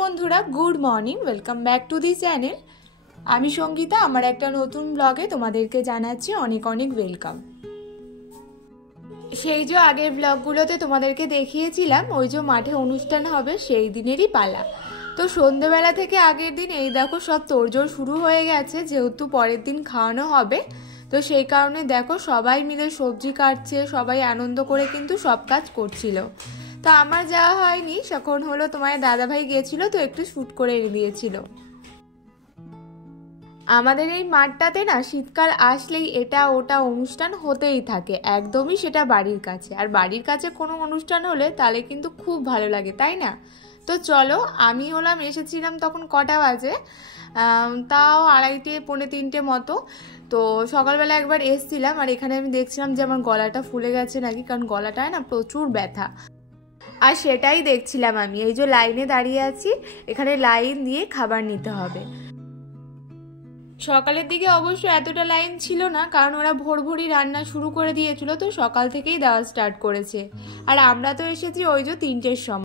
বন্ধুরা, good morning, welcome back to the channel. আমি সঙ্গীতা, আমার একটা নতুন ব্লগে তোমাদেরকে জানাচ্ছি অনেক অনেক ওয়েলকাম। সেই যে আগের ব্লগগুলোতে তোমাদেরকে দেখিয়েছিলাম ওই যে মাঠে অনুষ্ঠান হবে সেই দিনেরই পালা। তো সন্ধ্যেবেলা থেকে আগের দিন এই দেখো সব তোড়জোড় শুরু হয়ে গেছে, যেহেতু পরের দিন খাওয়ানো হবে। তো সেই কারণে দেখো সবাই মিলে সবজি কাটছে, সবাই আনন্দ করে কিন্তু সব কাজ করছিল। তো আমার যাওয়া হয়নি, তখন হলো তোমার দাদাভাই গিয়েছিল, তো একটু শ্যুট করে এনে দিয়েছিল। আমাদের এই মাঠটাতে না শীতকাল আসলেই এটা ওটা অনুষ্ঠান হতেই থাকে, একদমই সেটা বাড়ির কাছে। আর বাড়ির কাছে কোনো অনুষ্ঠান হলে তাহলে কিন্তু খুব ভালো লাগে, তাই না? তো চলো, আমি এসেছিলাম তখন কটা বাজে, তাও 2:30 পৌনে 3টে মতো। তো সকালবেলা একবার এসছিলাম, আর এখানে আমি দেখছিলাম যে আমার গলাটা ফুলে গেছে নাকি, কারণ গলাটায় না প্রচুর ব্যথা। আর সেটাই দেখছিলাম আমি, এই যে লাইনে দাঁড়িয়ে আছি, এখানে লাইন দিয়ে খাবার নিতে হবে। সকালের দিকে অবশ্য এতটা লাইন ছিল না, কারণ ওরা ভোরভোরই রান্না শুরু করে দিয়েছিল, তো সকাল থেকেই দেওয়া স্টার্ট করেছে। আর আমরা তো এসেছি ওই যে 3টের সময়।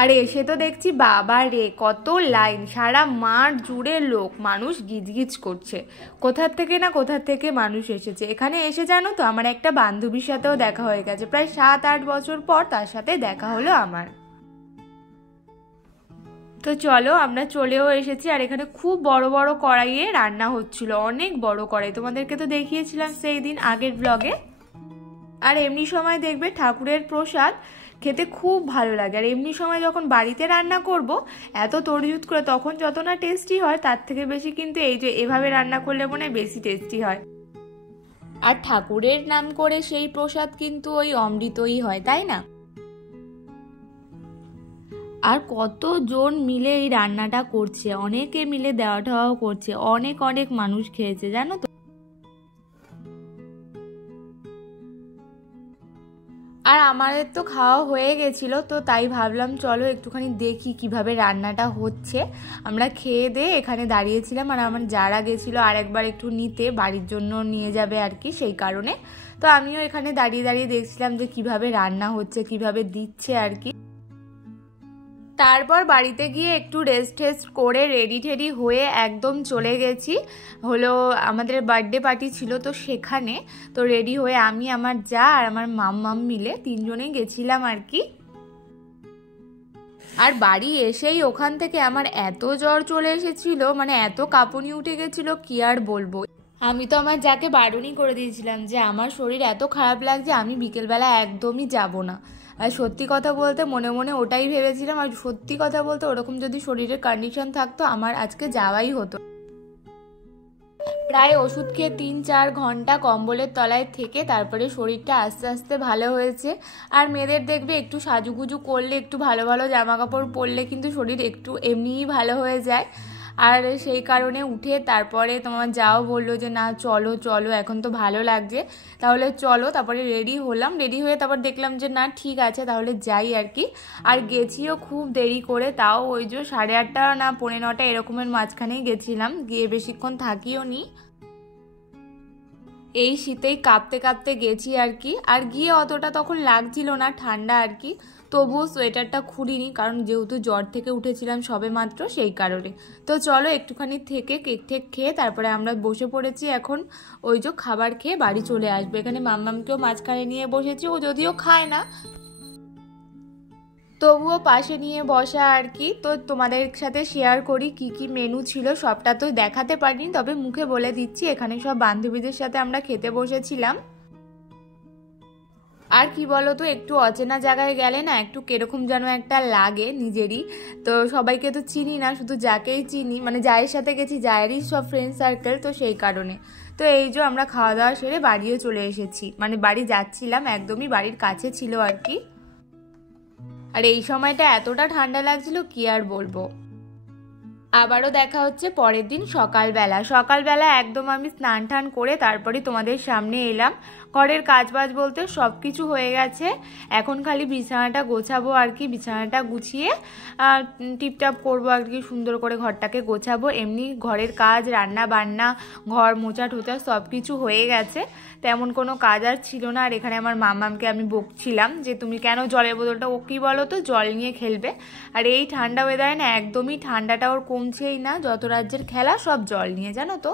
আর এসে তো দেখছি বাবা রে কত লাইন, সারা মাঠ জুড়ে লোক, মানুষ গিজগিজ করছে। কোথার থেকে মানুষ এসেছে এখানে। এসে জানো তো আমার একটা বান্ধবীর সাথেও দেখা হয়ে গেছে, প্রায় 7-8 বছর পর তার সাথে দেখা হলো আমার। তো চলো, আমরা চলেও এসেছি। আর এখানে খুব বড় বড় কড়াইয়ে রান্না হচ্ছিল, অনেক বড় কড়াই, তোমাদেরকে তো দেখিয়েছিলাম সেই দিন আগের ব্লগে। আর এমনি সময় দেখবে ঠাকুরের প্রসাদ খেতে খুব ভালো লাগে। আর এমনি সময় যখন বাড়িতে রান্না করব এত তড়িজুত করে, তখন যত না টেস্টি হয় তার থেকে বেশি কিন্তু এই যে এভাবে রান্না করলে মনে হয় বেশি টেস্টি হয়। আর ঠাকুরের নাম করে সেই প্রসাদ কিন্তু ওই অমৃতই হয়, তাই না? আর কতজন মিলে এই রান্নাটা করছে, অনেকে মিলে দেওয়া ঠাওয়াও করছে, অনেক অনেক মানুষ খেয়েছে জানো তো। আর আমাদের তো খাওয়া হয়ে গেছিল, তো তাই ভাবলাম চলো একটুখানি দেখি কিভাবে রান্নাটা হচ্ছে। আমরা খেয়ে দিয়ে এখানে দাঁড়িয়েছিলাম, আর আমার যারা গেছিলো আর একবার একটু নিতে, বাড়ির জন্য নিয়ে যাবে আর কি, সেই কারণে। তো আমিও এখানে দাঁড়িয়ে দাঁড়িয়ে দেখছিলাম যে কিভাবে রান্না হচ্ছে, কিভাবে দিচ্ছে আর কি। তারপর বাড়িতে গিয়ে একটু রেস্ট করে রেডি টেডি হয়ে একদম চলে গেছি, হলো আমাদের বার্থডে পার্টি ছিল তো সেখানে। তো রেডি হয়ে আমি, আমার যা আর আমার মাম্মাম মিলে 3জনেই গেছিলাম আর কি। আর বাড়ি এসেই ওখান থেকে আমার এত জ্বর চলে এসেছিল, মানে এত কাঁপুনি উঠে গেছিল কি আর বলবো। আমি তো আমার যাকে বারণই করে দিয়েছিলাম যে আমার শরীর এত খারাপ লাগছে, আমি বিকেলবেলা একদমই যাব না। আর সত্যি কথা বলতে মনে মনে ওটাই ভেবেছিলাম, আর সত্যি কথা বলতে ওরকম যদি শরীরের কন্ডিশন থাকতো আমার আজকে যাওয়াই হতো। প্রায় ওষুধ খেয়ে 3-4 ঘন্টা কম্বলের তলায় থেকে তারপরে শরীরটা আস্তে আস্তে ভালো হয়েছে। আর মেয়েদের দেখবে একটু সাজুগুজু করলে, একটু ভালো ভালো জামা কাপড় পরলে কিন্তু শরীর একটু এমনিই ভালো হয়ে যায়। আর সেই কারণে উঠে তারপরে তোমার যাও বললো যে না চলো চলো, এখন তো ভালো লাগছে, তাহলে চলো। তারপরে রেডি হলাম, রেডি হয়ে তারপর দেখলাম যে না ঠিক আছে তাহলে যাই আর কি। আর গেছিও খুব দেরি করে, তাও ওই যে 8:30 না 9:45 এরকমের মাঝখানেই গেছিলাম, গিয়ে বেশিক্ষণ থাকিও নি। এই শীতেই কাঁপতে কাঁপতে গেছি আর কি। আর গিয়ে অতটা তখন লাগছিল না ঠান্ডা আর কি, তবুও সোয়েটারটা খুলিনি, কারণ যেহেতু জ্বর থেকে উঠেছিলাম সবে মাত্র, সেই কারণে। তো চলো একটুখানি থেকে কেক টেক খেয়ে তারপরে আমরা বসে পড়েছি এখন ওই যে খাবার খেয়ে বাড়ি চলে আসবে। এখানে মাম্মামকেও মাঝখানে নিয়ে বসেছি, ও যদিও খায় না তবুও পাশে নিয়ে বসা আর কি। তো তোমাদের সাথে শেয়ার করি কি কি মেনু ছিল, সবটা তো দেখাতে পারিনি, তবে মুখে বলে দিচ্ছি। এখানে সব বান্ধবীদের সাথে আমরা খেতে বসেছিলাম। আর কি বলতো, একটু অচেনা জায়গায় গেলে না একটু কিরকম যেন একটা লাগে নিজেরই। তো সবাইকে তো চিনি না, শুধু যাকেই চিনি, মানে যায়ের সাথে গেছি যায়েরই সব ফ্রেন্ড সার্কেল, তো সেই কারণে। তো এই যে আমরা খাওয়া দাওয়া সেরে বাড়িও চলে এসেছি, মানে বাড়ি যাচ্ছিলাম, একদমই বাড়ির কাছে ছিল আর কি। আর এই সময়টা এতটা ঠান্ডা লাগছিল কি আর বলবো। আবারও দেখা হচ্ছে পরের দিন সকালবেলা। একদম আমি স্নান টান করে তারপরে তোমাদের সামনে এলাম। ঘরের কাজবাজ বলতে সব কিছু হয়ে গেছে, এখন খালি বিছানাটা গোছাবো আর কি। বিছানাটা গুছিয়ে টিপটাপ করবো আর কি, সুন্দর করে ঘরটাকে গোছাবো। এমনি ঘরের কাজ, রান্না বান্না, ঘর মোছা টোচা সব কিছু হয়ে গেছে, তেমন কোনো কাজ আর ছিল না। আর এখানে আমার মামামকে আমি বকছিলাম যে তুমি কেন জলের বোতলটা, ও কি বলো তো, জল নিয়ে খেলবে। আর এই ঠান্ডা ওয়েদারে না একদমই ঠান্ডাটা ওর কমছেই না, যত রাজ্যের খেলা সব জল নিয়ে, জানো তো।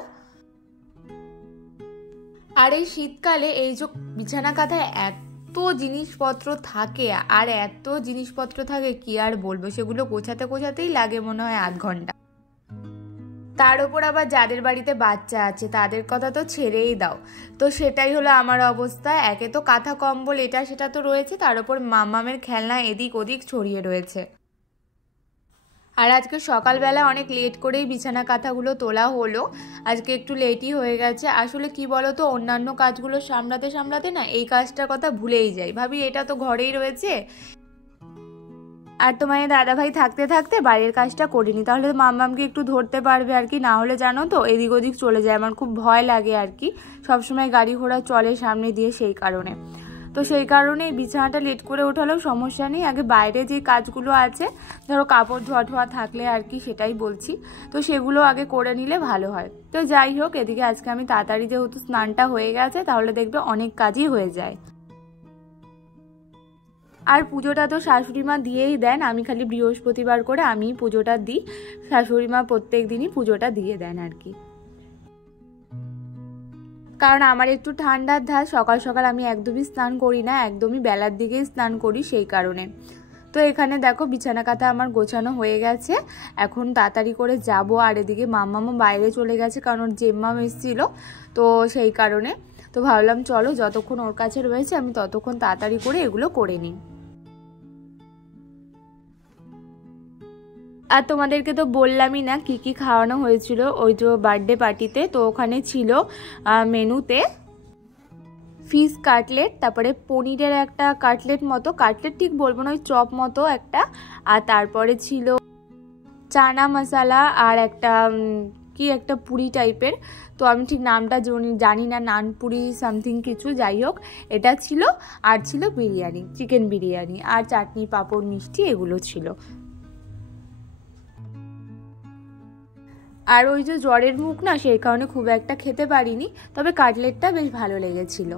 আর এই শীতকালে এই যে বিছানা কাঁথায় এত জিনিসপত্র থাকে, আর এত জিনিসপত্র থাকে কি আর বলবো, সেগুলো গোছাতে গোছাতেই লাগে মনে হয় আধ ঘন্টা। তার উপর আবার যাদের বাড়িতে বাচ্চা আছে তাদের কথা তো ছেড়েই দাও। তো সেটাই হলো আমার অবস্থা। একে তো কাঁথা কম্বল এটা সেটা তো রয়েছে, তার উপর মামামের খেলনা এদিক ওদিক ছড়িয়ে রয়েছে। আর আজকে সকালবেলা অনেক লেট করেই বিছানা কাঁথাগুলো তোলা হলো, আজকে একটু লেটই হয়ে গেছে। আসলে কি বলো তো, অন্যান্য কাজগুলো সামলাতে সামলাতে না এই কাজটার কথা ভুলেই যাই, ভাবি এটা তো ঘরেই রয়েছে। আর তোমার দাদাভাই থাকতে থাকতে বাইরের কাজটা করিনি, তাহলে মাম্মামকে একটু ধরতে পারবে আর কি। না হলে জানো তো এদিক ওদিক চলে যায়, আমার খুব ভয় লাগে আর কি, সবসময় গাড়ি ঘোড়া চলে সামনে দিয়ে, সেই কারণে। তো সেই কারণে বিছানাটা লেট করে ওঠালেও সমস্যা নেই, আগে বাইরে যে কাজগুলো আছে, ধরো কাপড় ধোয়া ধোয়া থাকলে আর কি, সেটাই বলছি, তো সেগুলো আগে করে নিলে ভালো হয়। তো যাই হোক, এদিকে আজকে আমি তাড়াতাড়ি যেহেতু স্নানটা হয়ে গেছে, তাহলে দেখবে অনেক কাজই হয়ে যায়। আর পুজোটা তো শাশুড়ি মা দিয়েই দেন, আমি খালি বৃহস্পতিবার করে আমি পুজোটা দিই, শাশুড়ি মা প্রত্যেক দিনই পুজোটা দিয়ে দেন আর কি। কারণ আমার একটু ঠান্ডার ধাত, সকাল সকাল আমি একদমই স্নান করি না, একদমই বেলার দিকেই স্নান করি, সেই কারণে। তো এখানে দেখো বিছানা কাঁথা আমার গোছানো হয়ে গেছে, এখন তাড়াতাড়ি করে যাব। আর এদিকে মাম্মামও বাইরে চলে গেছে, কারণ ওর জেম্মাম এসেছিলো, তো সেই কারণে। তো ভাবলাম চলো যতক্ষণ ওর কাছে রয়েছে আমি ততক্ষণ তাড়াতাড়ি করে এগুলো করে নিই। আর তোমাদেরকে তো বললামই না কি কি খাওয়ানো হয়েছিল ওই যে বার্থডে পার্টিতে। তো ওখানে ছিল মেনুতে ফিশ কাটলেট, তারপরে পনিরের একটা কাটলেট মতো, কাটলেট ঠিক বলবো না, ওই চপ মতো একটা, আর তারপরে ছিল চানা মশলা, আর একটা কি একটা পুরি টাইপের, তো আমি ঠিক নামটা জানি না, নানপুরি সামথিং কিছু, যাই হোক এটা ছিল। আর ছিল বিরিয়ানি, চিকেন বিরিয়ানি, আর চাটনি পাঁপড় মিষ্টি এগুলো ছিল। আর ওই যে জ্বরের মুখ না, সেই কারণে খুব একটা খেতে পারিনি, তবে কাটলেটটা বেশ ভালো লেগেছিল।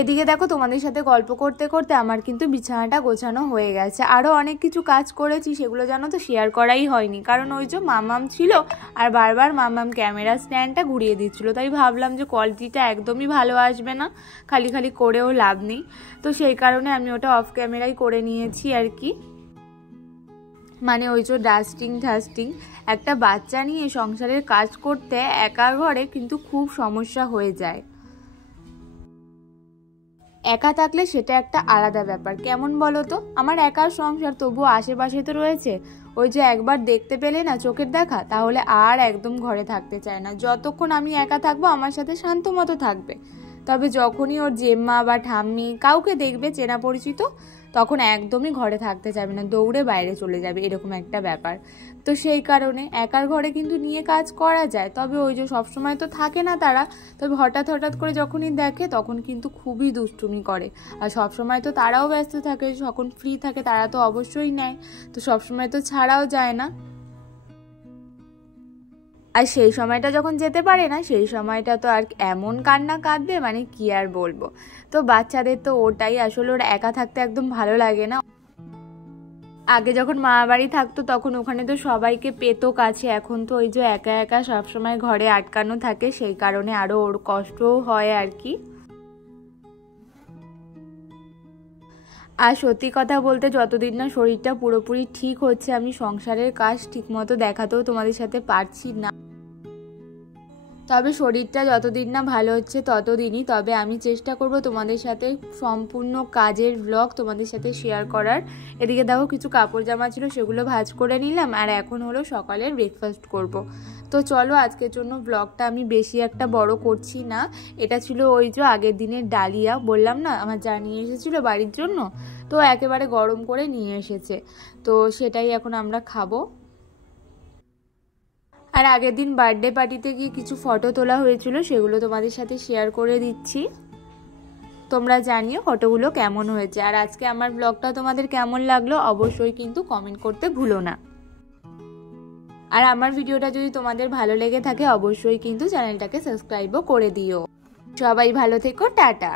এদিকে দেখো তোমাদের সাথে গল্প করতে করতে আমার কিন্তু বিছানাটা গোছানো হয়ে গেছে। আরও অনেক কিছু কাজ করেছি, সেগুলো জানো তো শেয়ার করাই হয়নি, কারণ ওই যে মামাম ছিল আর বারবার মামাম ক্যামেরা স্ট্যান্ডটা ঘুরিয়ে দিচ্ছিলো, তাই ভাবলাম যে কোয়ালিটিটা একদমই ভালো আসবে না, খালি খালি করেও লাভ নেই। তো সেই কারণে আমি ওটা অফ ক্যামেরাই করে নিয়েছি আর কি। মানে ওই যে ডাস্টিং একটা বাচ্চা নিয়ে সংসারের কাজ করতে একা ঘরে কিন্তু খুব সমস্যা হয়ে যায়। একা থাকলে সেটা একটা আলাদা ব্যাপার, কেমন বলো তো, আমার একার সংসার, তবুও আশেপাশে তো রয়েছে, ওই যে একবার দেখতে পেলে না চোখের দেখা, তাহলে আর একদম ঘরে থাকতে চায় না। যতক্ষণ আমি একা থাকবো আমার সাথে শান্ত মতো থাকবে, তবে যখনই ওর জেম্মা বা ঠাম্মি কাউকে দেখবে চেনা পরিচিত, তখন একদমই ঘরে থাকতে যাবে না, দৌড়ে বাইরে চলে যাবে, এরকম একটা ব্যাপার। তো সেই কারণে একার ঘরে কিন্তু নিয়ে কাজ করা যায়, তবে ওই যে সবসময় তো থাকে না তারা, তবে হঠাৎ হঠাৎ করে যখনই দেখে তখন কিন্তু খুবই দুষ্টুমি করে। আর সবসময় তো তারাও ব্যস্ত থাকে, যখন ফ্রি থাকে তারা তো অবশ্যই নেয়, তো সবসময় তো ছাড়াও যায় না। আর সেই সময়টা যখন যেতে পারে না, সেই সময়টা তো আর এমন কান্না কাঁদবে, মানে কি আর বলবো। তো বাচ্চাদের তো ওটাই, আসলে ওরা একা থাকতে একদম ভালো লাগে না। আগে যখন মা বাড়ি থাকতো তখন ওখানে তো সবাইকে পেতো কাছে, এখন তো ওই যে একা একা সবসময় ঘরে আটকানো থাকে, সেই কারণে আরো ওর কষ্টও হয় আর কি। আর সত্যি কথা বলতে, যতদিন না শরীরটা পুরোপুরি ঠিক হচ্ছে, আমি সংসারের কাজ ঠিক মতো দেখাতেও তোমাদের সাথে পারছি না। তবে শরীরটা যতদিন না ভালো হচ্ছে ততদিনই, তবে আমি চেষ্টা করব তোমাদের সাথে সম্পূর্ণ কাজের ব্লগ তোমাদের সাথে শেয়ার করার। এদিকে দেখো কিছু কাপড় জামা ছিল, সেগুলো ভাঁজ করে নিলাম, আর এখন হলো সকালের ব্রেকফাস্ট করব। তো চলো আজকের জন্য ব্লগটা আমি বেশি একটা বড় করছি না। এটা ছিল ওই যে আগের দিনের ডালিয়া, বললাম না আমার যা নিয়ে এসেছিলো বাড়ির জন্য, তো একেবারে গরম করে নিয়ে এসেছে, তো সেটাই এখন আমরা খাবো। আর আগের দিন বার্থডে পার্টিতে গিয়ে কিছু ফটো তোলা হয়েছিল, সেগুলো তোমাদের সাথে শেয়ার করে দিচ্ছি। তোমরা জানিও ফটোগুলো কেমন হয়েছে। আর আজকে আমার ব্লগটা তোমাদের কেমন লাগলো অবশ্যই কিন্তু কমেন্ট করতে ভুলো না। আর আমার ভিডিওটা যদি তোমাদের ভালো লেগে থাকে অবশ্যই কিন্তু চ্যানেলটাকে সাবস্ক্রাইবও করে দিও। সবাই ভালো থেকো, টাটা।